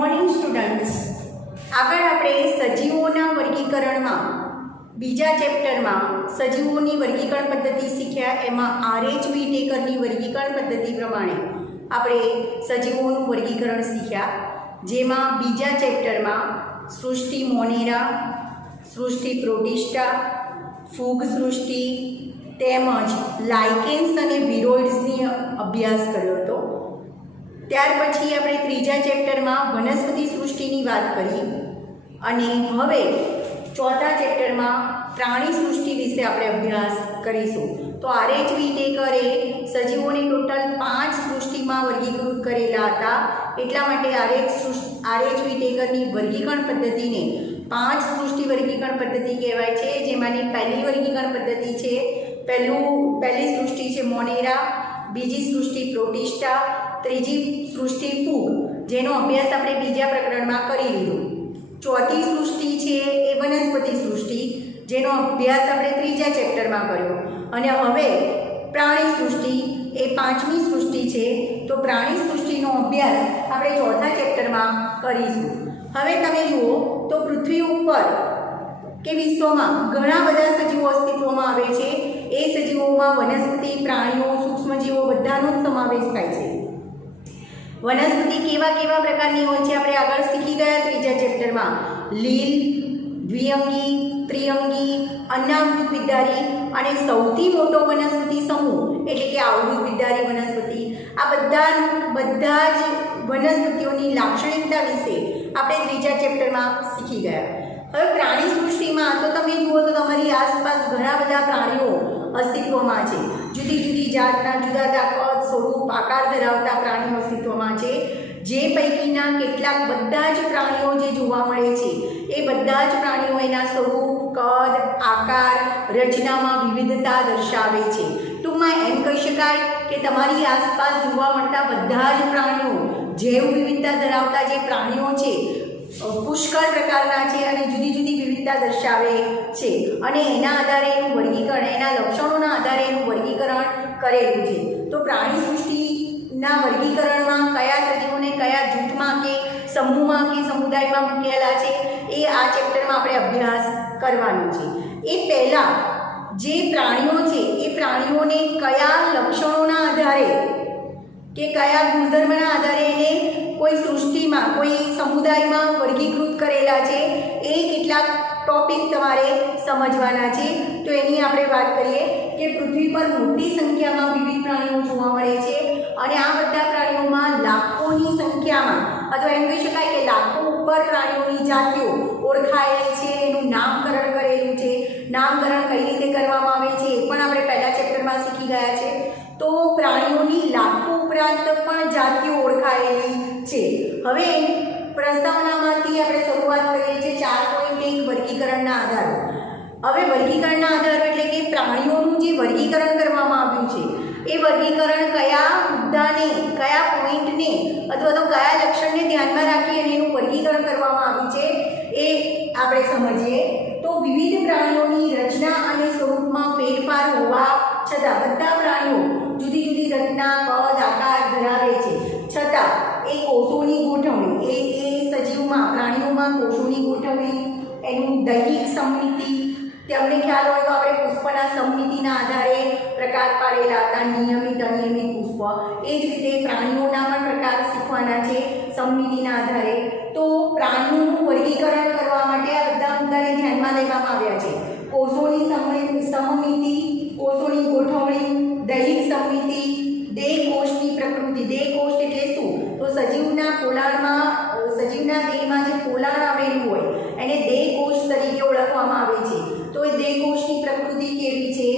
Morning students, આગળ આપણે સજીવોના વર્ગીકરણમાં બીજા ચેપ્ટરમાં સજીવોની વર્ગીકરણ પદ્ધતિ શીખ્યા. એમાં RH વિટેકરની વર્ગીકરણ પદ્ધતિ પ્રમાણે આપણે સજીવોનું વર્ગીકરણ શીખ્યા, જેમાં બીજા ચેપ્ટરમાં સૃષ્ટિ મોનેરા, સૃષ્ટિ પ્રોટિસ્ટા, ફૂગ સૃષ્ટિ તેમજ લાઇકેન્સ અને વિરોઇડ્સની અભ્યાસ કર્યો હતો. ત્યાર પછી આપણે ત્રીજા ચેપ્ટરમાં વનસ્પતિ સૃષ્ટિની વાત કરી અને હવે ચોથા ચેપ્ટરમાં પ્રાણી સૃષ્ટિ વિશે આપણે અભ્યાસ કરીશું. તો RH વિટેકરે સજીવોને ટોટલ 5 સૃષ્ટિમાં વર્ગીકૃત કરેલા હતા. એટલા માટે RH વિટેકરની વર્ગીકરણ પદ્ધતિને 5 સૃષ્ટિ વર્ગીકરણ પદ્ધતિ કહેવાય છે, જેમાંની પહેલી વર્ગીકરણ પદ્ધતિ છે પહેલી સૃષ્ટિ છે મોનેરા, બીજી સૃષ્ટિ પ્રોટિસ્ટા, ત્રીજી સૃષ્ટિ ફૂગ, જેનો અભ્યાસ આપણે બીજા પ્રકરણમાં કરી લીધો. ચોથી સૃષ્ટિ છે એ વનસ્પતિ સૃષ્ટિ, જેનો અભ્યાસ આપણે ત્રીજા ચેપ્ટરમાં કર્યો. અને હવે પ્રાણી સૃષ્ટિ એ 5મી સૃષ્ટિ છે. તો પ્રાણી સૃષ્ટિનો અભ્યાસ આપણે ચોથા ચેપ્ટરમાં કરીશું. હવે તમે જુઓ તો પૃથ્વી ઉપર કે વિશ્વમાં ઘણા બધા સજીવો અસ્તિત્વમાં આવે છે. એ સજીવોમાં વનસ્પતિ, પ્રાણીઓ, સૂક્ષ્મજીવો બધાનો સમાવેશ થાય છે. વનસ્પતિ કેવા કેવા પ્રકારની હોય છે આપણે આગળ શીખી ગયા ત્રીજા ચેપ્ટરમાં. લીલ, દ્વિઅંગી, ત્રિઅંગી, અનાવૃત વિદારી અને સૌથી મોટો વનસ્પતિ સમૂહ એટલે કે આવૃત વિદારી વનસ્પતિ. આ બધા જ વનસ્પતિઓની લાક્ષણિકતા વિશે આપણે ત્રીજા ચેપ્ટરમાં શીખી ગયા. હવે પ્રાણી સૃષ્ટિમાં તો તમે જુઓ તો તમારી આસપાસ ઘણા બધા પ્રાણીઓ અસ્તિત્વમાં છે. જુદી જુદી જાતના જુદા જુદા કદ, સ્વરૂપ, આકાર ધરાવતા પ્રાણીઓ અસ્તિત્વમાં છે. જે પૈકીના કેટલાક બધા જ પ્રાણીઓ જે જોવા મળે છે એ બધા જ પ્રાણીઓ એના સ્વરૂપ, કદ, આકાર, રચનામાં વિવિધતા દર્શાવે છે. ટૂંકમાં એમ કહી શકાય કે તમારી આસપાસ જોવા મળતા બધા જ પ્રાણીઓ જૈવ વિવિધતા ધરાવતા જે પ્રાણીઓ છે પુષ્કળ પ્રકારના છે અને જુદી જુદી વિવિધતા દર્શાવે છે. અને એના આધારે એનું વર્ગીકરણ, એના લક્ષણોના આધારે એનું વર્ગીકરણ કરેલું છે. તો પ્રાણી સૃષ્ટિના વર્ગીકરણમાં કયા સજીવોને કયા જૂથમાં કે સમૂહમાં કે સમુદાયમાં મૂકેલા છે એ આ ચેપ્ટરમાં આપણે અભ્યાસ કરવાનો છે. એ પહેલાં જે પ્રાણીઓ છે એ પ્રાણીઓને કયા લક્ષણોના આધારે કે કયા ગુણધર્મના આધારે એને કોઈ સૃષ્ટિમાં, કોઈ સમુદાયમાં વર્ગીકૃત કરેલા છે એ કેટલાક ટોપિક તમારે સમજવાના છે. તો એની આપણે વાત કરીએ કે પૃથ્વી પર મોટી સંખ્યામાં વિવિધ પ્રાણીઓ જોવા મળે છે અને આ બધા પ્રાણીઓમાં લાખોની સંખ્યામાં અથવા એમ કહી શકાય કે લાખો ઉપર પ્રાણીઓની જાતિઓ ઓળખાયેલી છે, એનું નામકરણ કરેલું છે. નામકરણ કઈ રીતે કરવામાં આવે છે એ પણ આપણે પહેલા ચેપ્ટરમાં શીખી ગયા છે. તો પ્રાણીઓની લાખો ઉપરાંત પણ જાતિઓ ઓળખાયેલી છે. હવે પ્રસ્તાવનામાંથી આપણે શરૂઆત કરીએ છીએ 4.1 વર્ગીકરણના આધારો. હવે વર્ગીકરણના આધારો એટલે કે પ્રાણીઓનું જે વર્ગીકરણ કરવામાં આવ્યું છે એ વર્ગીકરણ કયા મુદ્દાને, કયા પોઈન્ટને અથવા તો કયા લક્ષણને ધ્યાનમાં રાખી અને એનું વર્ગીકરણ કરવામાં આવ્યું છે એ આપણે સમજીએ. તો વિવિધ પ્રાણીઓની રચના અને સ્વરૂપમાં ફેરફાર હોવા છતાં બધા પ્રાણીઓ જુદી જુદી રચના, કદ, આકાર ધરાવે છે. છતાં એ કોષોની ગોઠવણી, એ સજીવમાં, પ્રાણીઓમાં કોષોની ગોઠવણી, એનું દૈહિક સમમિતિ, તમને ખ્યાલ હોય તો આપણે પુષ્પના સમમિતિના આધારે પ્રકાર પાડેલા હતા, નિયમિત, અનિયમિત પુષ્પ. એ જ રીતે પ્રાણીઓના પણ પ્રકાર શીખવાના છે સમમિતિના આધારે. તો પ્રાણીઓનું વર્ગીકરણ કરવા માટે આ બધા મુદ્દાને ધ્યાનમાં લેવામાં આવ્યા છે. કોષોની સમમિતિ, કોષોની ગોઠવણી, દૈહિક સમમિતિ, દેહ કોષની પ્રકૃતિ. દેહ કોષ એટલે શું? તો સજીવના દેહમાં જે પોલાણ આવેલું હોય એને દેહ કોષ તરીકે ઓળખવામાં આવે છે. તો એ દેહ કોષની પ્રકૃતિ કેવી છે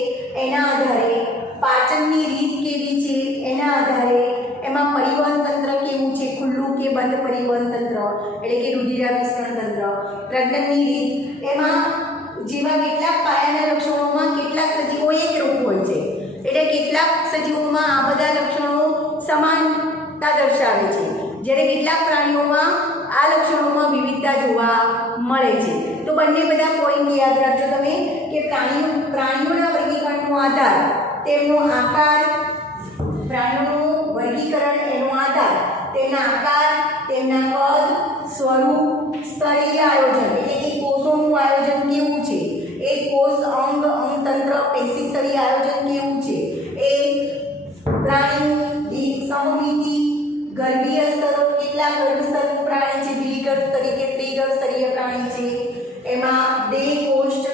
એના આધારે, પાચનની રીત કેવી છે એના આધારે, એમાં પરિવહન તંત્ર કેવું છે, ખુલ્લું કે બંધ પરિવહન તંત્ર એટલે કે રુધિરાભિસરણ તંત્ર, પ્રજનનની રીત, એમાં જેવા કેટલાક પાયાના લક્ષણોમાં કેટલાક સજીવો એકરૂપ હોય છે એટલે કેટલાક સજીવોમાં આ બધા લક્ષણો સમાનતા દર્શાવે છે, જ્યારે કેટલાક પ્રાણીઓમાં આ લક્ષણોમાં વિવિધતા જોવા મળે છે. તો બંને બધા પોઈન્ટ યાદ રાખજો તમે કે પ્રાણીઓના વર્ગીકરણનો આધાર તેમનો આકાર, પ્રાણીઓનું વર્ગીકરણ એનો આધાર તેમના આકાર, તેમના કદ, સ્વરૂપ સ્તરીય આયોજન એટલે કે કોષોનું આયોજન કેવું છે, એ કોષ અંગ અંગતંત્ર પેશી સ્તરીય આયોજન કેવું છે, એ પ્રાણી સમમિતિ ગર્ભીય સ્તરો કેટલા ગર્ભ સ્તરનું પ્રાણી છે, દ્વિગર્ભ તરીકે ત્રિગર્ભ સ્તરીય પ્રાણી છે, એમાં દેહ કોષ્ઠ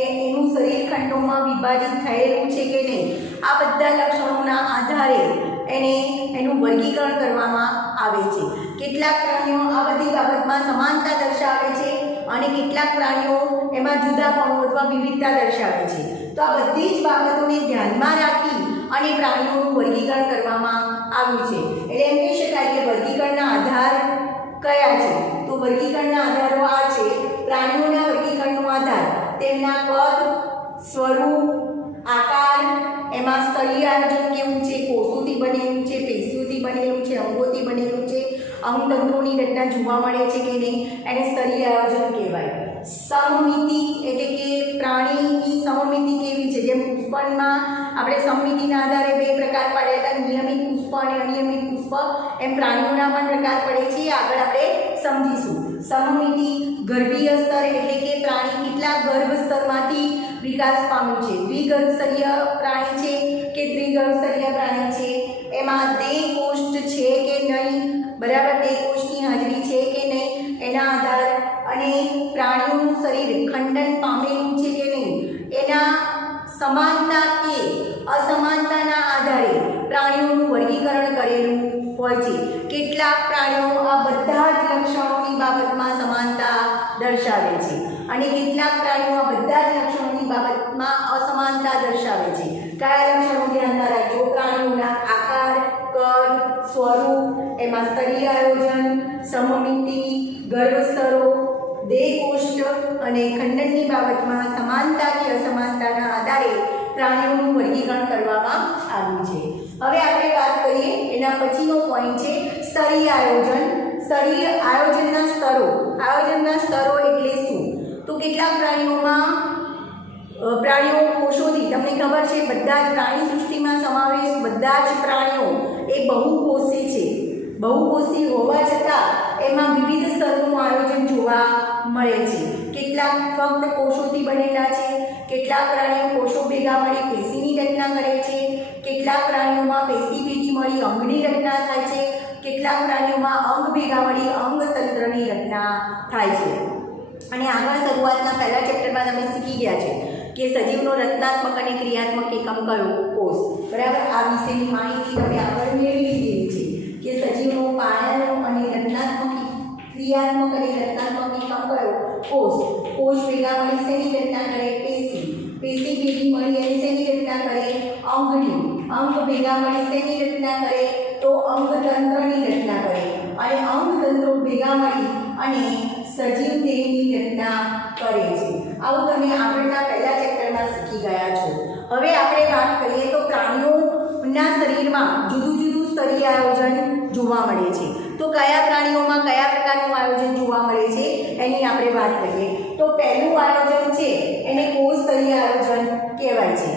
એનું શરીર ખંડોમાં વિભાજિત થયેલું છે કે નહીં, આ બધા લક્ષણોના આધારે એનું વર્ગીકરણ કરવામાં આવે છે. કેટલાક પ્રાણીઓ આ બધી બાબતમાં સમાનતા દર્શાવે છે અને કેટલાક પ્રાણીઓ એમાં જુદાપણું અથવા વિવિધતા દર્શાવે છે. તો આ બધી જ બાબતોને ધ્યાનમાં રાખી અને પ્રાણીઓનું વર્ગીકરણ કરવામાં આવ્યું છે. એટલે એમ કહી શકાય કે વર્ગીકરણના આધાર કયા છે, તો વર્ગીકરણના આધારો આ છે. પ્રાણીઓના વર્ગીકરણનો આધાર તેમના કદ, સ્વરૂપ, આકાર, એમાં સ્તરીય આયોજન કેવું છે, કોષોથી બનેલું છે, પેશીઓથી બનેલું છે, અંગોથી બનેલું છે, અંગતંત્રોની રચના જોવા મળે છે કે નહીં, એને સ્તરીય આયોજન કહેવાય. સમમિતિ એટલે કે પ્રાણીની સમમિતિ કેવી છે, જેમ પુષ્પમાં આપણે સમમિતિના આધારે બે પ્રકાર પડ્યા હતા, નિયમિત પુષ્પ અને અનિયમિત પુષ્પ, એમ પ્રાણીઓના પણ પ્રકાર પડે છે. આગળ આપણે સમજીશું. સમમિતિ ગર્ભીય સ્તર એટલે કે પ્રાણી કેટલા ગર્ભ સ્તરમાંથી વિકાસ પામ્યું છે, દ્વિગર્ભ સ્તરીય પ્રાણી છે કે ત્રિગર્ભ સ્તરીય પ્રાણી છે, એમાં દેહ કોષ્ઠ છે કે નહીં, બરાબર, દેહ કોષ્ઠની હાજરી છે કે નહીં, એના આધાર અને પ્રાણીઓનું શરીર ખંડન પામેલું છે કે નહીં, એના સમાનતા કે અસમાનતાના આધારે પ્રાણીઓનું વર્ગીકરણ કરેલું હોય છે. કેટલાક પ્રાણીઓ આ બધા જ લક્ષણોની બાબતમાં સમાનતા દર્શાવે છે અને કેટલાક પ્રાણીઓ આ બધા જ લક્ષણોની બાબતમાં અસમાનતા દર્શાવે છે. કયા લક્ષણો ધ્યાનમાં રાખજો? પ્રાણીઓના આકાર, કદ, સ્વરૂપ, એમાં સ્તરીય આયોજન, સમમિતિ, ગર્ભ સ્તરો, દેહ કોષ્ઠ અને ખંડનની બાબતમાં સમાનતા કે અસમાનતાના આધારે પ્રાણીઓનું વર્ગીકરણ કરવામાં આવ્યું છે. હવે આપણે વાત કરીએ એના પછીનો પોઈન્ટ છે સ્તરીય આયોજન. સ્તરીય આયોજનના સ્તરો. આયોજનના સ્તરો એટલે શું? તો કેટલાક પ્રાણીઓ કોષોથી, તમને ખબર છે બધા જ પ્રાણી સૃષ્ટિમાં સમાવેશ બધા જ પ્રાણીઓ એ બહુકોષી છે. બહુકોષી હોવા છતાં એમાં વિવિધ સ્તરનું આયોજન જોવા મળે છે. કેટલાક ફક્ત કોષોથી બનેલા છે, કેટલાક પ્રાણીઓ કોષો ભેગા મળી પેશીની રચના કરે છે, કેટલાક પ્રાણીઓમાં પેશી ભેગી મળી અંગની રચના થાય છે, કેટલાક પ્રાણીઓમાં અંગ ભેગા મળી અંગતંત્રની રચના થાય છે. અને આગળ શરૂઆતના પહેલા ચેપ્ટરમાં તમે શીખી ગયા છે કે સજીવનો રચનાત્મક અને ક્રિયાત્મક એકમ કયો? કોષ. બરાબર, આ વિશેની માહિતી તમે આગળ મેળવી લીધી છે કે સજીવનો પાયાનો અને રચનાત્મક ક્રિયાત્મક અને રચનાત્મક એકમ કયો? કોષ. કોષ ભેગા મળી શેની રચના કરે? પેશી. પેશી ભેગી મળી અને શેની રચના કરે? અંગની. અંગ ભેગા મળી શેની રચના કરે? તો અંગતંત્રની રચના કરે. અને અંગતંત્રો ભેગા મળી અને સજીવ દેહની રચના કરે છે. આવું તમે આગળના પહેલા ચેપ્ટરમાં શીખી ગયા છો. હવે આપણે વાત કરીએ તો પ્રાણીઓના શરીરમાં જુદું જુદું સ્તરીય આયોજન જોવા મળે છે. તો કયા પ્રાણીઓમાં કયા પ્રકારનું આયોજન જોવા મળે છે એની આપણે વાત કરીએ. તો પહેલું આયોજન છે એને કોષ સ્તરીય આયોજન કહેવાય છે.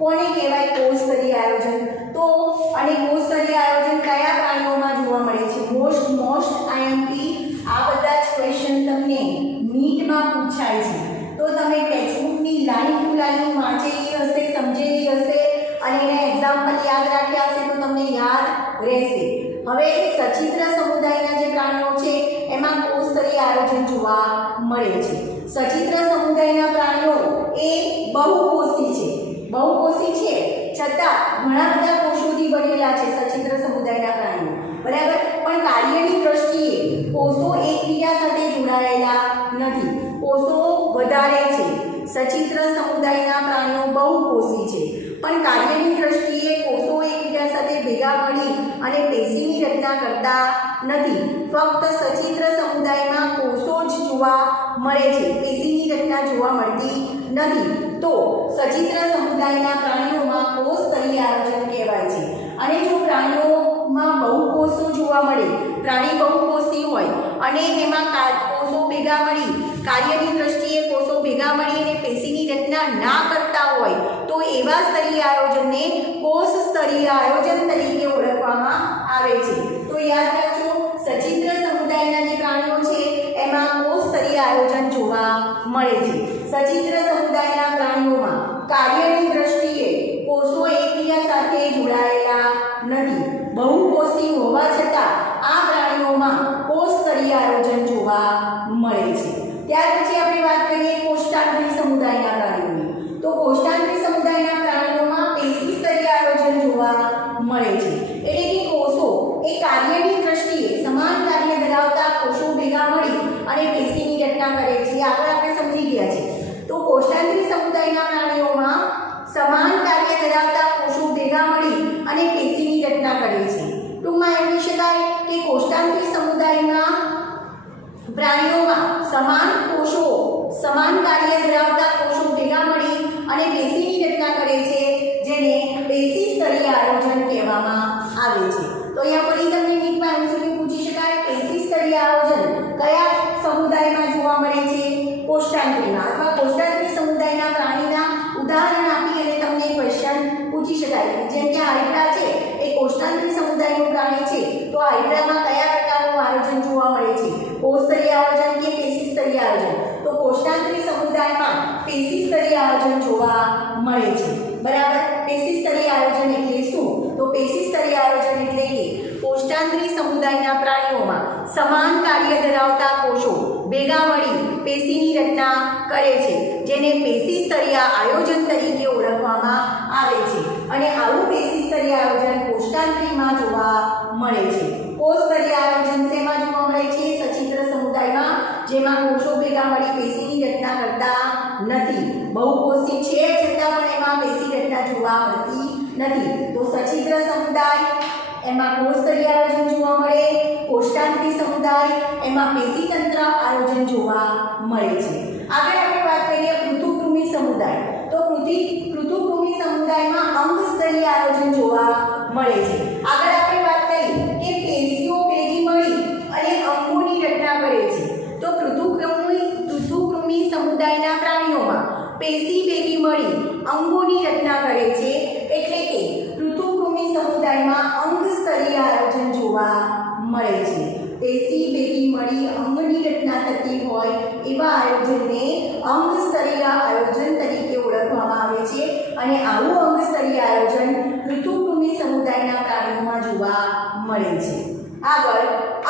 કોને કહેવાય કોષ સ્તરીય આયોજન? તો અને કોષ સ્તરીય આયોજન કયા પ્રાણીઓમાં જોવા મળે છે? મોસ્ટ આઈએમપી આ બધા જ ક્વેશ્ચન તમને નીટમાં પૂછાય છે. તો તમે ટેક્સ્ટબુકની લાઈન ટુ લાઈન વાંચેલી હશે, સમજેલી હશે અને એના એક્ઝામ્પલ યાદ રાખ્યા હશે તો તમને યાદ રહેશે. હવે સચિત્ર સમુદાયના જે પ્રાણીઓ છે એમાં કોષ સ્તરીય આયોજન જોવા મળે છે. સચિત્ર સમુદાયના પ્રાણીઓ એ બહુકોષી છે. બહુકોષી છે છતાં ઘણા બધા કોષોથી બનેલા છે સચિત્ર સમુદાયના પ્રાણીઓ, બરાબર, પણ કાર્યની દ્રષ્ટિએ કોષો એકબીજા સાથે જોડાયેલા નથી. કોષો વધારે છે. સચિત્ર સમુદાયના પ્રાણીઓ બહુકોષી છે પણ કાર્યની દ્રષ્ટિએ કોષો એકબીજા સાથે ભેગા મળી અને પેશીની રચના કરતા નથી. ફક્ત સચિત્ર સમુદાયમાં કોષો જ જોવા મળે છે, પેશીની રચના જોવા મળતી નથી. તો સચિત્ર સમુદાયના પ્રાણીઓમાં કોષ સ્તરીય આયોજન કહેવાય છે. અને જો પ્રાણીઓમાં બહુકોષો જોવા મળે, પ્રાણી બહુકોષી હોય અને એમાં કોષો ભેગા મળી કાર્યની દ્રષ્ટિએ કોષો ભેગા મળી અને પેશીની રચના ના કરતા હોય તો એવા સ્તરીય આયોજનને કોષ સ્તરીય આયોજન તરીકે ઓળખવામાં આવે છે. તો યાદ રાખજો, સચિત્ર સમુદાયના જે પ્રાણીઓ છે જોવા મળે છે. સચિત્ર સમુદાયના પ્રાણીઓમાં કાર્યની દ્રષ્ટિએ કોષો એકબીજા સાથે જોડાયેલા નથી. બહુકોષી હોવા છતાં આ પ્રાણીઓમાં કોષસ્તરીય આયોજન જોવા મળે છે. ત્યાર પછી આપણે વાત કરીએ કોષ્ટાંતરી સમુદાયના પ્રાણીઓની. તો કોષ્ટાંતરી સમુદાયના પ્રાણીઓમાં પેશી સ્તરીય આયોજન જોવા મળે છે. એટલે કે કોષો એ કાર્યની દ્રષ્ટિએ સમાન કાર્ય ધરાવતા કોષો ભેગા મળી અને પેશીની રચના કરે છે. આગળ આપણે સમજી ગયા છે. તો કોષ્ટાંતરી સમુદાયના પ્રાણીઓમાં સમાન કાર્ય ધરાવતા કોષો ભેગા મળી અને પેશીની રચના કરે છે. ટૂંકમાં એમ કહી શકાય કે કોષ્ટાંતરી સમુદાયના પ્રાણીઓમાં સમાન કાર્ય ધરાવતા કોષો ભેગા મળી અને પેશીની રચના કરે છે, જેને પેશી સ્તરીય આયોજન કહેવામાં આવે છે. તો અહીંયા ફરી તમને નીટમાં એમસીક્યુ પૂછી શકાય, પેશી સ્તરીય આયોજન કયા સમુદાયમાં જોવા મળે છે? કોષ્ટાંતરીમાં અથવા કોષ્ટાંતરી સમુદાયના પ્રાણીના ઉદાહરણ આપી અને તમને ક્વેશ્ચન પૂછી શકાય. જેમ કે હાઇડ્રા છે એ કોષ્ટાંતરી સમુદાયનું પ્રાણી છે, તો હાઇડ્રામાં કયા પ્રકારનું આયોજન જોવા મળે છે? કોષસ્તરીય આયોજન કે પેશી સ્તરીય આયોજન? તો કોષ્ટાંતરી સમુદાયમાં પેશી સ્તરીય આયોજન જોવા મળે છે. બરાબર. પેશી સ્તરીય આયોજન એટલે શું? તો પેશી સ્તરીય આયોજન એટલે કે કોષ્ટાંતરી સમુદાયના પ્રાણીઓમાં સમાન કાર્ય ધરાવતા કોષો ભેગા મળી પેશીની રચના કરે છે, જેને પેશી સ્તરીય આયોજન તરીકે ઓળખવામાં આવે છે. અને આવું પેશી સ્તરીય આયોજન કોષ્ટાંતરીમાં જોવા મળે છે. કોષસ્તરીય આયોજન શેમાં જોવા મળે છે? સચિત્ર સમુદાયમાં, જેમાં કોષો ભેગા મળી પેશીની રચના કરતા નથી. બહુકોષી છે છતાં પણ એમાં પેશી રચના જોવા મળતી નથી. તો સચિત્ર સમુદાય એમાં કોષસ્તરીય આયોજન જોવા મળે. કોષ્ટાંતરી સમુદાય એમાં પેશી તંત્ર આયોજન જોવા મળે છે. આગળ આપણે વાત કરીએ પૃથુકૃમિ સમુદાય. તો પૃથુકૃમિ સમુદાયમાં અંગ સ્તરીય આયોજન જોવા મળે છે. આગળ આપણે વાત કરી કે પેશીઓ ભેગી મળી અને અંગોની રચના કરે છે. તો પૃથુકૃમિ સમુદાયના પ્રાણીઓમાં પેશી ભેગી મળી અંગોની રચના કરે છે, એટલે કે પૃથુકૃમિ સમુદાયમાં અંગ સ્તરીય આયોજન જોવા મળે છે. પેશી ભેગી મળી અંગની રચના થતી હોય એવા આયોજનને અંગ સ્તરીય આયોજન તરીકે ઓળખવામાં આવે છે. અને આવું અંગ સ્તરીય આયોજન પૃથુકૃમિ સમુદાયના પ્રાણીઓમાં જોવા મળે છે. આગળ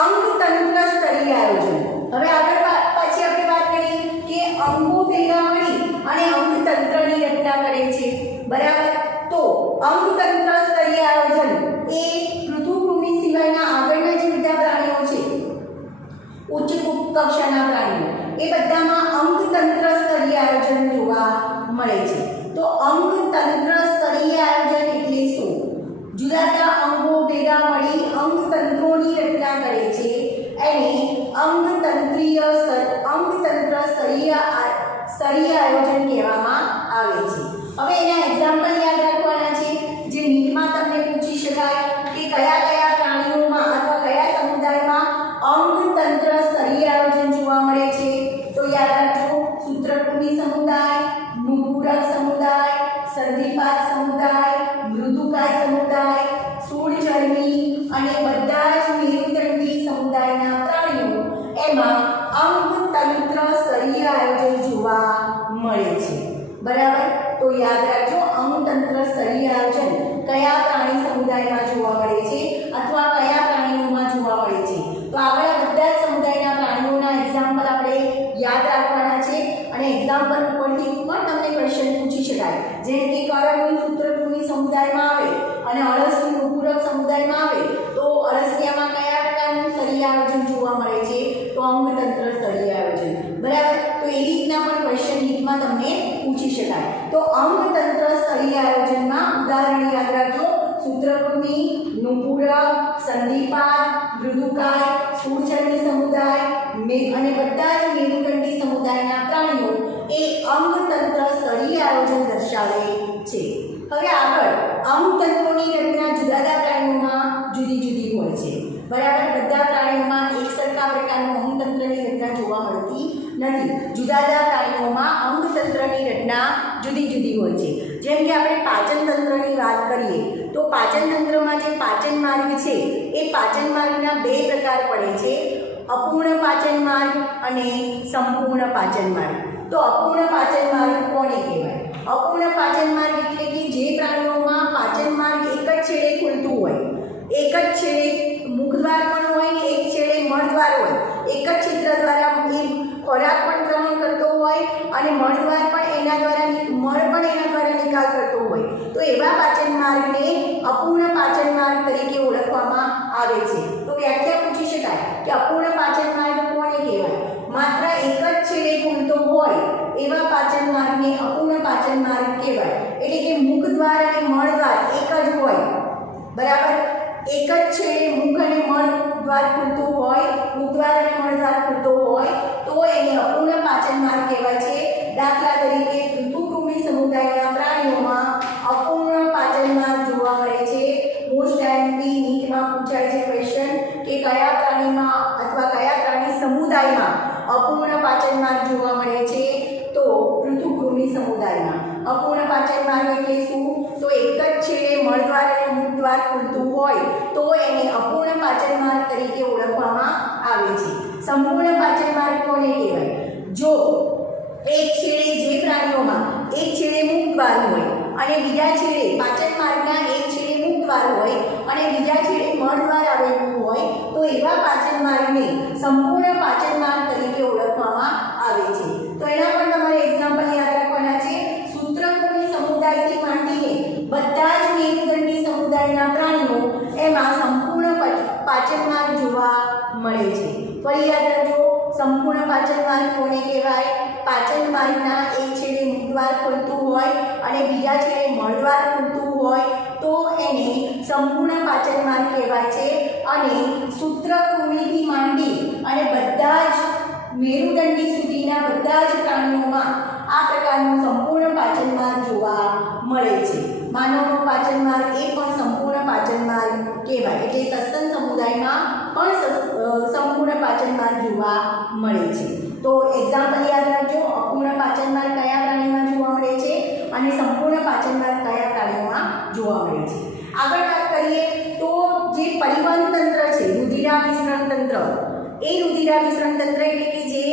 અંગતંત્ર સ્તરીય આયોજન. હવે આગળ પછી આપણે વાત કરી કે અંગો ભેગા મળી અને અંગતંત્રની રચના કરે છે. બરાબર. તો અંગતંત્ર સ્તરીય આયોજન એ પૃથુકૃમિ સિવાયના આગળના જે બધા પ્રાણીઓ છે, ઉચ્ચ કક્ષાના પ્રાણીઓ, એ બધામાં અંગતંત્ર સ્તરીય આયોજન જોવા મળે છે. તો અંગતંત્ર સ્તરીય આયોજન એટલે શું? જુદા જુદા અંગો ભેગા મળી અંગતંત્રોની રચના કરે છે, એને અંગતંત્ર સ્તરીય આયોજન કહેવામાં આવે છે. હવે એના એક્ઝામ્પલ યાદ રાખવાના છે, જે નીટમાં તમને પૂછી શકાય કે કયા કયા પ્રાણીઓમાં અથવા કયા સમુદાયમાં અંગતંત્ર સ્તરીય આયોજન જોવા મળે છે. તો યાદ રાખજો, સૂત્રકૃમિ સમુદાય, નુપુરક સમુદાય, સંધિપાત સમુદાય, મૃદુકાય સમુદાય, સ્થૂળચર્મી અને બધા જ મેરુદંડી સમુદાયના પ્રાણીઓ એમાં અંગતંત્ર સ્તરીય આયોજન જોવા મળે છે. બરાબર. તો યાદ રાખજો, અંગતંત્ર સ્તરીય આયોજન કયા પ્રાણી સમુદાયમાં જોવા મળે છે અથવા કયા પ્રાણીઓમાં જોવા મળે છે. તો આગળ બધા જ સમુદાયના પ્રાણીઓના એક્ઝામ્પલ આપણે યાદ રાખવાના છે અને એક્ઝામ્પલ ઉપરથી પણ તમને ક્વેશ્ચન પૂછી શકાય. જેમ કે કરડની સૂત્રકૃમિ સમુદાયમાં આવે અને અળસની નુપુરક સમુદાયમાં આવે, તો અળસિયામાં કયા પ્રકારનું સ્તરીય આયોજન જોવા મળે છે? તો અંગતંત્ર સ્તરીય આયોજન. બરાબર. તો એ રીતના પણ ક્વેશ્ચન નીટમાં તમને પૂછી શકાય. તો અંગતંત્ર સ્તરીય આયોજનમાં ઉદાહરણ યાદ રાખજો, સૂત્રકૃમિ, નુપુરક, સંધિપાત, મૃદુકાય, સ્થૂળચર્મી સમુદાય અને બધા જ મેરુદંડી સમુદાયના પ્રાણીઓ એ અંગતંત્ર સ્તરીય આયોજન દર્શાવે છે. હવે આગળ અંગતંત્રોની રચના જુદા જુદા પ્રાણીઓમાં જુદી જુદી હોય છે. બરાબર. બધા પ્રાણીઓમાં એક સરખા પ્રકારનું અંગતંત્રની રચના જોવા મળતી નથી. જુદા જુદા પ્રાણીઓમાં અંગતંત્રની રચના જુદી જુદી હોય છે. જેમ કે આપણે પાચન તંત્રની વાત કરીએ, તો પાચન તંત્રમાં જે પાચન માર્ગ છે એ પાચન માર્ગના બે પ્રકાર પડે છે, અપૂર્ણ પાચન માર્ગ અને સંપૂર્ણ પાચન માર્ગ. તો અપૂર્ણ પાચન માર્ગ કોને કહેવાય? અપૂર્ણ પાચન માર્ગ એટલે કે જે પ્રાણીઓમાં પાચન માર્ગ એક જ છેડે ખુલતું હોય, એક જ છેડે મુખદ્વાર પણ હોય ને એક છેડે મળદ્વાર હોય, એક જ છિદ્ર દ્વારા એ ખોરાક પણ ગ્રહણ કરતો હોય અને મળદ્વાર પણ એના દ્વારા મળ પણ એના દ્વારા નિકાલ કરતો હોય, તો એવા પાચન માર્ગને અપૂર્ણ પાચન માર્ગ તરીકે ઓળખવામાં આવે છે. તો વ્યાખ્યા પૂછી શકાય કે અપૂર્ણ પાચન માર્ગ કોને કહેવાય? માત્ર એક જ છેડે ખુલતો હોય એવા પાચન માર્ગને અપૂર્ણ પાચન માર્ગ કહેવાય. એટલે કે મુખદ્વાર અને મળદ્વાર એક જ હોય, બરાબર, એક જ છેડે મુખ અને મળદ્વાર ખુલતું હોય, મુખદ્વાર અને મળદ્વાર ખુલતો હોય તો એને અપૂર્ણ પાચન માર્ગ કહેવાય છે. દાખલા તરીકે પૃથુકૃમિ સમુદાયના પ્રાણીઓમાં અપૂર્ણ પાચન માર્ગ જોવા મળે છે. મોસ્ટ ટાઈમથી નીટમાં પૂછાય છે ક્વેશ્ચન કે કયા પ્રાણીમાં અથવા કયા પ્રાણી સમુદાયમાં અપૂર્ણ પાચન માર્ગ જોવા મળે છે? તો પૃથુકૃમિ સમુદાયમાં. અપૂર્ણ પાચન માર્ગ એટલે શું? તો એક જ છેડે મળદ્વાર અને મુખદ્વાર ખુલતું હોય તો એને અપૂર્ણ પાચન માર્ગ તરીકે ઓળખવામાં આવે છે. સંપૂર્ણ પાચન માર્ગ કોને કહેવાય? જો એક છેડે જે પ્રાણીઓમાં એક છેડે મુખદ્વાર હોય અને બીજા છેડે પાચન માર્ગના એક છેડે મુખદ્વાર હોય અને બીજા છેડે મળદ્વાર આવેલું હોય તો એવા પાચન માર્ગને સંપૂર્ણ પાચન માર્ગ તરીકે ઓળખવામાં આવે છે. તો એના પણ તમારે એક્ઝામ્પલ યાદ રાખવાના છે. સૂત્રકૃમિ સમુદાયથી માંડીને બધા જ મેરુદંડી સમુદાયના પ્રાણીઓ એમાં સંપૂર્ણ પાચન માર્ગ જોવા મળે છે. ફરી યાદ રાખજો, સંપૂર્ણ પાચન માર્ગ કોને કહેવાય? પાચન માર્ગના એક છેડે મુખદ્વાર ખુલતું હોય અને બીજા છેડે મળદ્વાર ખુલતું હોય તો એને સંપૂર્ણ પાચન માર્ગ કહેવાય છે. અને સૂત્રકૃમિથી માંડી અને બધા જ મેરુદંડી સુધીના બધા જ પ્રાણીઓમાં આ પ્રકારનું સંપૂર્ણ પાચન માર્ગ જોવા મળે છે. માનવનો પાચન માર્ગ એ પણ સંપૂર્ણ પાચન માર્ગ કહેવાય. એટલે સસ્તન સમુદાયમાં પણ સંપૂર્ણ પાચન માર્ગ જોવા મળે છે. તો એક્ઝામ્પલ યાદ રાખજો, અપૂર્ણ પાચન માર્ગ કયા પ્રાણીમાં જોવા મળે છે અને સંપૂર્ણ પાચન માર્ગ કયા પ્રાણીઓમાં જોવા મળે છે. આગળ વાત કરીએ તો જે પરિવહન તંત્ર છે, રુધિરાભિસરણ તંત્ર, એ રુધિરાભિસરણ તંત્ર એટલે કે જે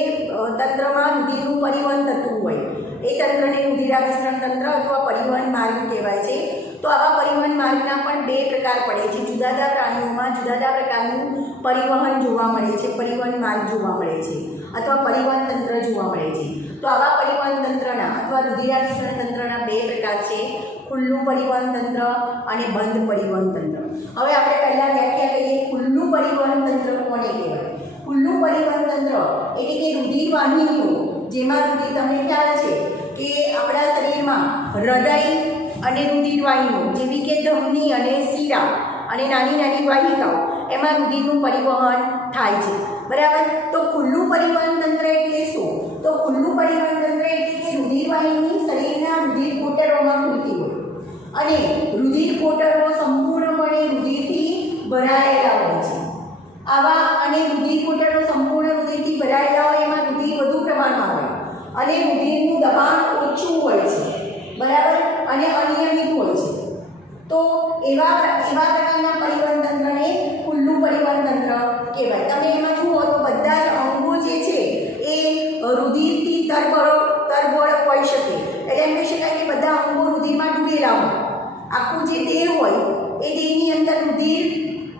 તંત્રમાં રુધિરનું પરિવહન થતું હોય એ તંત્રને રુધિરાભિસરણ તંત્ર અથવા પરિવહન માર્ગ કહેવાય છે. તો આવા પરિવહન માર્ગના પણ બે પ્રકાર પડે છે. જુદા જુદા પ્રાણીઓમાં જુદા જુદા પ્રકારનું પરિવહન જોવા મળે છે, પરિવહન માર્ગ જોવા મળે છે અથવા પરિવહન તંત્ર જોવા મળે છે. તો આવા પરિવહન તંત્રના અથવા રુધિરાભિસરણ તંત્રના બે પ્રકાર છે, ખુલ્લું પરિવહન તંત્ર અને બંધ પરિવહન તંત્ર. હવે આપણે પહેલાં વ્યાખ્યા કરીએ, ખુલ્લું પરિવહન તંત્ર કોને કહેવાય? ખુલ્લું પરિવહન તંત્ર એટલે કે રુધિર વાહિનીઓ, જેમાં રુધિર, તમને ખ્યાલ છે કે આપણા શરીરમાં હૃદય અને રુધિર વાહિનીઓ જેવી કે ધમની અને શિરા અને નાની નાની વાહિકાઓ, એમાં રુધિરનું પરિવહન થાય છે, બરાબર. તો ખુલ્લું પરિવહન તંત્ર એટલે શું? તો ખુલ્લું પરિવહન તંત્ર એટલે કે રુધિર વાહિની શરીરના રુધિર કોટરોમાં ખુલતી હોય અને રુધિર કોટરો સંપૂર્ણપણે રુધિરથી ભરાયેલા હોય છે. આવા અને રુધિર કોટરો સંપૂર્ણ રુધિરથી ભરાયેલા હોય એમાં રુધિર વધુ પ્રમાણમાં હોય અને રુધિરનું દબાણ ઓછું હોય છે, બરાબર, અને અનિયમિત હોય છે. તો એવા પ્રકારના પરિવહન તંત્રને ખુલ્લું પરિવહન તંત્ર કહેવાય. તમે એમાં જુઓ તો બધા જ અંગો જે છે એ રુધિરથી તરબોળ હોઈ શકે. એટલે એમ કહી શકાય કે બધા અંગો રુધિરમાં ડૂબેલા હોય. આખું જે દેહ હોય એ દેહની અંદર રુધિર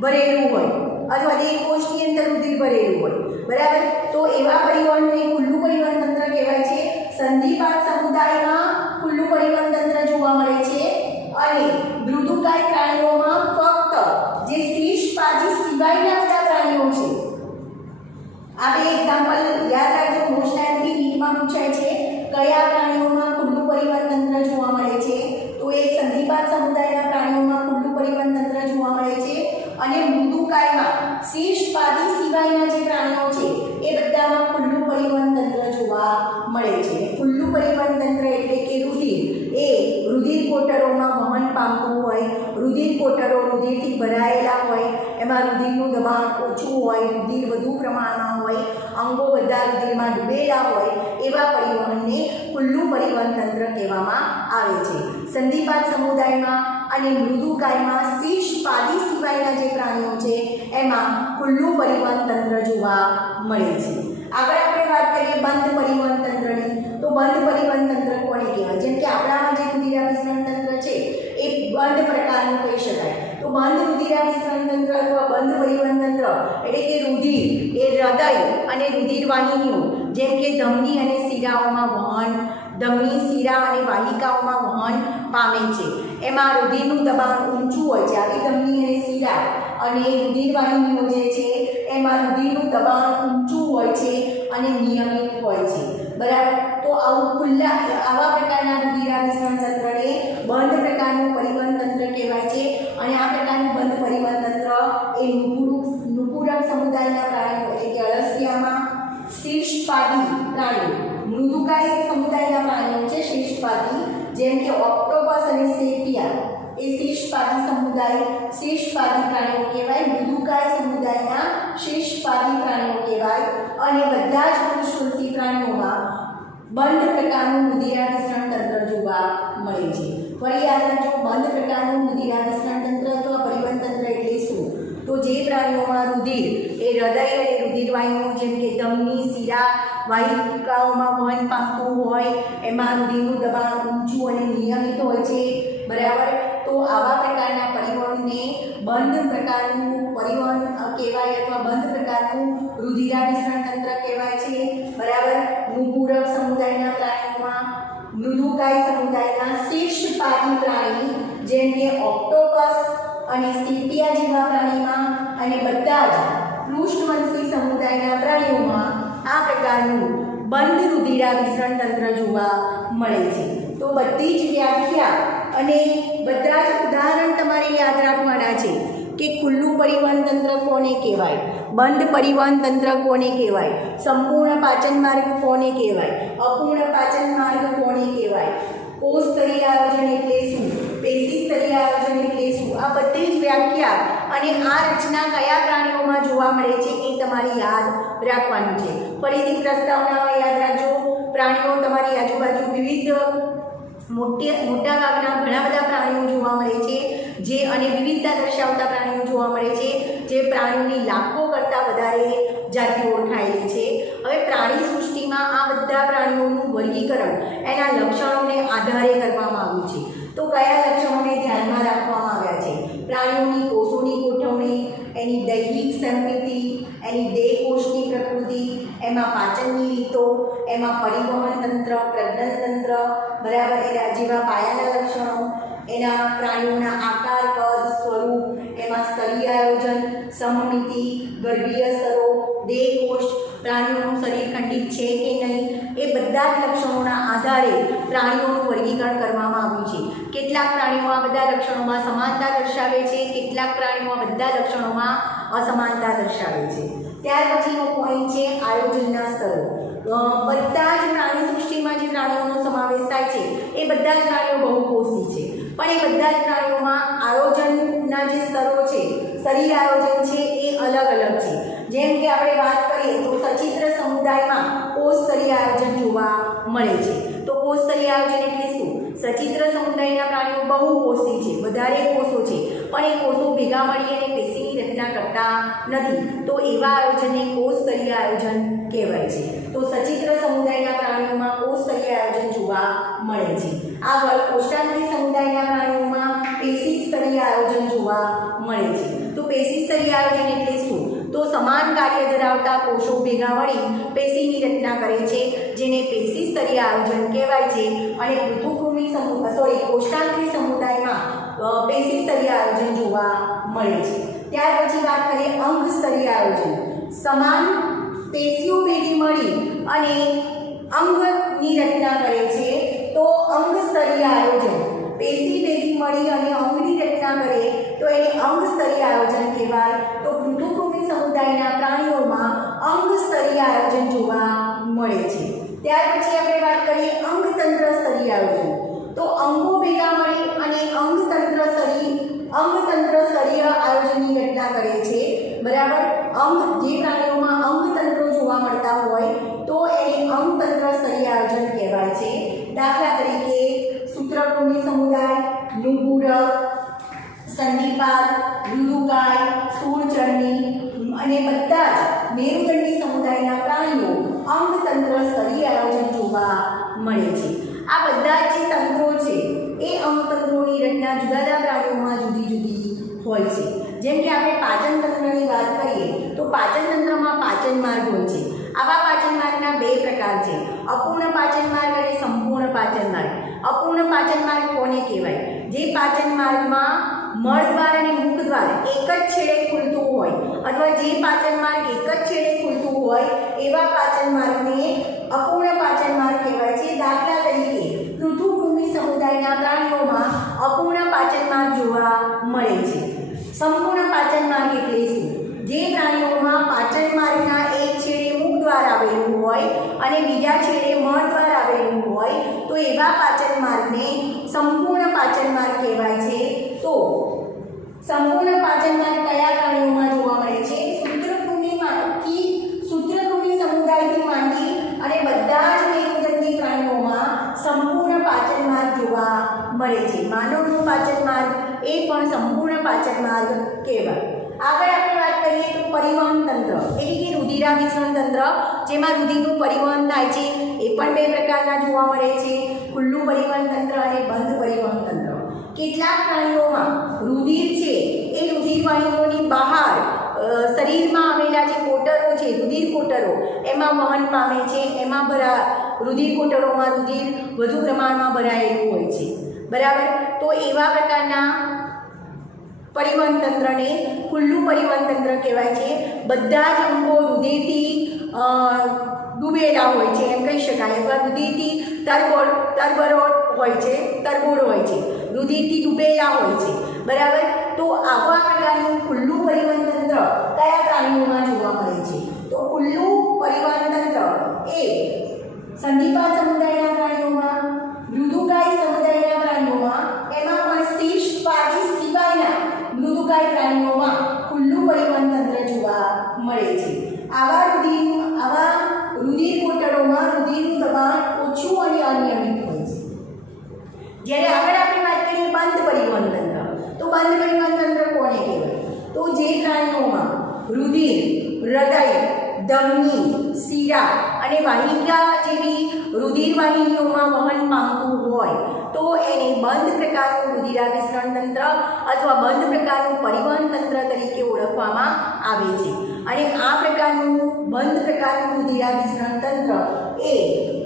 ભરેલું હોય અથવા દેહ કોષની અંદર રુધિર ભરેલું હોય, બરાબર. તો એવા પરિવહનને ખુલ્લું પરિવહન તંત્ર કહેવાય છે. સંધિપાદ સમુદાયમાં ખુલ્લું પરિવહન તંત્ર જોવા મળે છે અને મૃદુકાય પ્રાણીઓમાં ફક્ત જે શીર્ષપાદી સિવાયના બધા પ્રાણીઓ છે. આ બે એક્ઝામ્પલ યાદ રાખજો, મોસ્ટ ટાઈમથી નીટમાં પૂછાય છે કયા પ્રાણીઓમાં ખુલ્લું પરિવહન તંત્ર જોવા મળે છે. તો એ સંધિપાદ સમુદાયના પ્રાણીઓમાં ખુલ્લું પરિવહન તંત્ર જોવા મળે છે અને મૃદુકાયમાં શીર્ષપાદી સિવાયના જે પ્રાણીઓ છે એ બધામાં ખુલ્લું પરિવહન તંત્ર જોવા મળે છે. ખુલ્લું પરિવહન તંત્ર એટલે કે રુધિર એ રુધિર કોટરોમાં વહન પામતું હોય, રુધિર કોટરો રુધિરથી ભરાયેલા હોય, એમાં રુધિરનું દબાણ ઓછું હોય, રુધિર વધુ પ્રમાણમાં હોય, અંગો બધા રુધિરમાં ડૂબેલા હોય, એવા પરિવહનને ખુલ્લું પરિવહન તંત્ર કહેવામાં આવે છે. સંધિપાદ સમુદાયમાં અને મૃદુકાયમાં શીર્ષપાદી સિવાયના જે પ્રાણીઓ છે એમાં ખુલ્લું પરિવહન તંત્ર જોવા મળે છે. આગળ આપણે વાત કરીએ બંધ પરિવહન તંત્રની, તો બંધ પરિવહન તંત્ર કોને કહેવાય? જેમ કે આપણામાં જે રુધિરાભિસરણ તંત્ર છે એ બંધ પ્રકારનું કહી શકાય. તો બંધ રુધિરાભિસરણ તંત્ર અથવા બંધ પરિવહન તંત્ર એટલે કે રુધિર એ હૃદય અને રુધિર વાહિનીઓ જેમ કે ધમની અને શિરાઓમાં વહન, ધમની, શિરા અને વાહિકાઓમાં વહન પામે છે. એમાં રુધિરનું દબાણ ઊંચું હોય છે. આવી ધમની અને શિરા અને રુધિર વાહિનીઓ જે છે એમાં રુધિરનું દબાણ ઊંચું હોય છે અને નિયમિત હોય છે. બરાબર. તો આવા પ્રકારના રુધિરાભિસરણ તંત્રને બંધ પ્રકારનું પરિવહન તંત્ર કહેવાય છે. અને આ પ્રકારનું બંધ પરિવહન તંત્ર એ નુપુરક સમુદાયના પ્રાણીઓ એટલે કે અળસિયામાં, શીર્ષપાદી પ્રાણીઓ, મૃદુકાય સમુદાયના પ્રાણીઓ છે શીર્ષપાદી, જેમ કે ઓક્ટોપસ અને સેપિયા એ શીર્ષપાદી પ્રાણીઓ કહેવાય. મૃદુકાય સમુદાયના શીર્ષપાદી પ્રાણીઓ કહેવાય. અને બધા જ પુરુષવંશી પ્રાણીઓમાં બંધ પ્રકારનું રુધિરાભિસરણ તંત્ર જોવા મળે છે. ફરી યાદ રાખજો, બંધ પ્રકારનું રુધિરાભિસરણ તંત્ર અથવા પરિવહન તંત્ર એટલે શું? તો જે પ્રાણીઓમાં રુધિર એ હૃદય અને રુધિર વાહિનીઓ જેમ કે ધમની, શિરા, વાહિકાઓમાં વહન પામતું હોય, એમાં રુધિરનું દબાણ ઊંચું અને નિયમિત હોય છે. બરાબર. તો આવા પ્રકારના પરિવહનને બંધ પ્રકારનું પરિવહન કહેવાય અથવા બંધ પ્રકારનું રુધિરાભિસરણ તંત્ર કહેવાય છે. બરાબર. નુપુરક સમુદાયના પ્રાણીઓમાં, મૃદુકાય સમુદાયના શીર્ષપાદી પ્રાણી જેમ કે ઓક્ટોપસ અને સેપિયા જેવા પ્રાણીમાં અને બધા જ પૃષ્ઠવંશી સમુદાયના પ્રાણીઓમાં આ પ્રકારનું બંધ રુધિરાભિસરણ તંત્ર જોવા મળે છે. તો બધી જ વ્યાખ્યા અને બધા જ ઉદાહરણ તમારે યાદ રાખવાના છે કે ખુલ્લું પરિવહન તંત્ર કોને કહેવાય, બંધ પરિવહન તંત્ર કોને કહેવાય, સંપૂર્ણ પાચન માર્ગ કોને કહેવાય, અપૂર્ણ પાચન માર્ગ કોને કહેવાય, કોષ સ્તરીય આયોજન એટલે શું, પેશી સ્તરીય આયોજન એટલે શું, આ બધી જ વ્યાખ્યા અને આ રચના કયા પ્રાણીઓમાં જોવા મળે છે એ તમારે યાદ રાખવાનું છે. ફરીથી પ્રસ્તાવનામાં યાદ રાખજો, પ્રાણીઓ તમારી આજુબાજુ વિવિધ મોટાભાગના ઘણા બધા પ્રાણીઓ જોવા મળે છે જે અને વિવિધતા દર્શાવતા પ્રાણીઓ જોવા મળે છે જે પ્રાણીઓની લાખો કરતાં વધારે જાતિઓ ઓળખાયેલી છે. હવે પ્રાણી સૃષ્ટિમાં આ બધા પ્રાણીઓનું વર્ગીકરણ એના લક્ષણોને આધારે કરવામાં આવ્યું છે. તો કયા લક્ષણોને ધ્યાનમાં રાખવામાં આવ્યા છે? પ્રાણીઓની કોષોની ગોઠવણી, એની દૈહિક સંમિતિ, એની દેહ કોષની પ્રકૃતિ, એમાં પાચનની રીતો, એમાં પરિવહન તંત્ર, પ્રજનન તંત્ર, બરાબર, એના જેવા પાયાના લક્ષણો, એના પ્રાણીઓના આકાર, કદ, સ્વરૂપ, એમાં સ્તરીય આયોજન, સમમિતિ, ગર્ભીય સ્તરો, દેહ કોષ, પ્રાણીઓનું શરીર ખંડિત છે કે નહીં, એ બધા જ લક્ષણોના આધારે પ્રાણીઓનું વર્ગીકરણ કરવામાં આવ્યું છે. કેટલાક પ્રાણીઓ આ બધા લક્ષણોમાં સમાનતા દર્શાવે છે, કેટલાક પ્રાણીઓ આ બધા લક્ષણોમાં અસમાનતા દર્શાવે છે. ત્યાર પછીનો પોઈન્ટ છે આયોજનના સ્તરો. બધા જ પ્રાણી સૃષ્ટિમાં જે પ્રાણીઓનો સમાવેશ થાય છે એ બધા જ પ્રાણીઓ બહુકોષી છે, પણ એ બધા જ પ્રાણીઓમાં આયોજનના જે સ્તરો છે, શરીર આયોજન છે એ અલગ અલગ છે. જેમ કે આપણે વાત કરીએ તો સચિત્ર સમુદાયમાં કોષ સ્તરીય આયોજન જોવા મળે છે. તો કોષ સ્તરીય આયોજન એટલે શું? સચિત્ર સમુદાયના પ્રાણીઓ બહુકોષી છે, વધારે કોષો છે, પણ એ કોષો ભેગા મળી અને પેશીની રચના કરતા નથી. તો એવા આયોજનને કોષ સ્તરીય આયોજન કહેવાય છે. તો સચિત્ર સમુદાયના પ્રાણીઓમાં કોષ સ્તરીય આયોજન જોવા મળે છે. આગળ કોષ્ટાંતરી સમુદાયના પ્રાણીઓમાં પેશી સ્તરીય આયોજન જોવા મળે છે. તો પેશી સ્તરીય આયોજન એટલે શું? તો સમાન કાર્ય ધરાવતા કોષો ભેગા મળી પેશીની રચના કરે છે, જેને પેશી સ્તરીય આયોજન કહેવાય છે. અને કોષ્ટાંતરી સમુદાયમાં પેશી સ્તરીય આયોજન જોવા મળે છે. ત્યાર પછી વાત કરીએ અંગ સ્તરીય આયોજન. સમાન પેશીઓ ભેગી મળી અને અંગની રચના કરે છે, તો અંગ સ્તરીય આયોજન. પેશી ભેગી મળી અને અંગની રચના કરે તો એને અંગ સ્તરીય આયોજન કહેવાય. તો પૃથુકૃમિ સમુદાયના પ્રાણીઓમાં અંગ સ્તરીય આયોજન જોવા મળે છે. ત્યાર પછી આપણે વાત કરીએ અંગતંત્ર સ્તરીય આયોજન. તો અંગો ભેગા મળી અને અંગતંત્ર સ્તરીય આયોજનની રચના કરે છે. બરાબર. જે પ્રાણીઓમાં અંગતંત્રો જોવા મળતા હોય તો એને અંગતંત્ર સ્તરીય આયોજન કહેવાય છે. દાખલા તરીકે સૂત્રકૃમિ સમુદાય, નુપુરક, સંધિપાદ, મૃદુકાય, સ્થૂળચર્મી અને બધા જ મેરુદંડી સમુદાયના પ્રાણીઓ મળે છે। આ બધા જે તંત્રો છે એ અંગતંત્રોની રચના જુદા જુદા પ્રાણીઓમાં જુદી જુદી હોય છે। જેમ કે આપણે પાચન તંત્રની વાત કરીએ તો પાચન તંત્રમાં પાચન માર્ગ હોય છે। આવા પાચન માર્ગના બે પ્રકાર છે, અપૂર્ણ પાચન માર્ગ અને સંપૂર્ણ પાચન માર્ગ। અપૂર્ણ પાચન માર્ગ કોને કહેવાય? જે પાચન માર્ગમાં મળદ્વાર અને મુખદ્વાર એક જ છેડે ખુલતું હોય અથવા જે પાચન માર્ગ એક જ છેડે ખુલતું હોય એવા પાચન માર્ગને અપૂર્ણ પાચન માર્ગ કહેવાય છે। દાખલા તરીકે પૃથુકૃમિ સમુદાયના પ્રાણીઓમાં અપૂર્ણ પાચન માર્ગ જોવા મળે છે। સંપૂર્ણ પાચન માર્ગ એટલે શું? જે પ્રાણીઓમાં પાચન માર્ગના એક છેડે મુખદ્વાર આવેલું હોય અને બીજા છેડે મળદ્વાર આવેલું હોય તો એવા પાચન માર્ગને સંપૂર્ણ પાચન માર્ગ કહેવાય છે। તો સંપૂર્ણ પાચન માર્ગ કયા પ્રાણીઓમાં જોવા મળે છે? સૂત્રકૃમિ સમુદાયથી માંડી અને બધા જ મેરુદંડી પ્રાણીઓમાં સંપૂર્ણ પાચન માર્ગ જોવા મળે છે। માનવનું પાચન માર્ગ એ પણ સંપૂર્ણ પાચન માર્ગ કહેવાય। આગળ આપણે વાત કરીએ તો પરિવહન તંત્ર એટલે કે રુધિરાભિસરણ તંત્ર, જેમાં રુધિરનું પરિવહન થાય છે એ પણ બે પ્રકારના જોવા મળે છે, ખુલ્લું પરિવહન તંત્ર અને બંધ પરિવહન તંત્ર। કેટલાક પ્રાણીઓમાં રુધિર છે એ રુધિર વાહિનીઓની બહાર શરીરમાં આવેલા જે કોટરો છે રુધિર કોટરો એમાં વહન પામે છે, એમાં રુધિર કોટરોમાં રુધિર વધુ પ્રમાણમાં ભરાયેલું હોય છે, બરાબર। તો એવા પ્રકારના પરિવહન તંત્રને ખુલ્લું પરિવહન તંત્ર કહેવાય છે। બધા જ અંગો રુધિરથી ડૂબેલા હોય છે એમ કહી શકાય, અથવા રુધિરથી તરબોળ હોય છે, રુધિરથી ડૂબેલા હોય છે, બરાબર। તો આવા પ્રકારનું ખુલ્લું પરિવહન તંત્ર કયા પ્રાણીઓમાં જોવા મળે છે? તો ખુલ્લું પરિવહન તંત્ર એ સંધિપાદ સમુદાયના પ્રાણીઓમાં, મૃદુકાય સમુદાયના પ્રાણીઓમાં, એમાં પણ શીર્ષપાદી સિવાયના મૃદુકાય પ્રાણીઓમાં ખુલ્લું પરિવહન તંત્ર જોવા મળે છે। આવા રુધિર કોટરોમાં રુધિરનું દબાણ ઓછું અને અનિયમિત હોય છે। જ્યારે આગળ આપણે વાત કરીએ બંધ પરિવહન તંત્ર, તો બંધ પરિવહન તંત્ર કોને કહેવાય? તો જે પ્રાણીઓમાં રુધિર હૃદય, ધમની, શિરા અને વાહિકા જેવી રુધિર વાહિનીઓમાં વહન પામતું હોય તો એને બંધ પ્રકારનું રુધિરાભિસરણ તંત્ર અથવા બંધ પ્રકારનું પરિવહન તંત્ર તરીકે ઓળખવામાં આવે છે। અને આ પ્રકારનું બંધ પ્રકારનું રુધિરાભિસરણ તંત્ર એ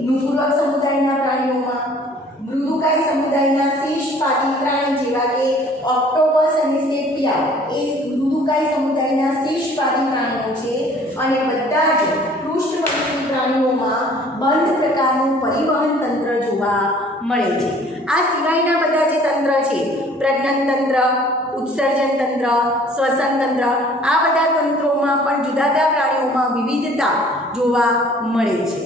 નુપુરક સમુદાયના પ્રાણીઓમાં, મૃદુકાય સમુદાયના શીર્ષપાદી પ્રાણી જેવા કે ઓક્ટોપસ અને સેપિયા એ મૃદુકાય સમુદાયના શીર્ષપાદી પ્રાણીઓ છે, અને બધા જ પૃષ્ઠવંશી પ્રાણીઓમાં બંધ પ્રકારનું પરિવહન તંત્ર જોવા મળે છે। આ સિવાયના બધા જે તંત્ર છે, પ્રજનન તંત્ર, ઉત્સર્જન તંત્ર, શ્વસન તંત્ર, આ બધા તંત્રોમાં પણ જુદા જુદા પ્રાણીઓમાં વિવિધતા જોવા મળે છે।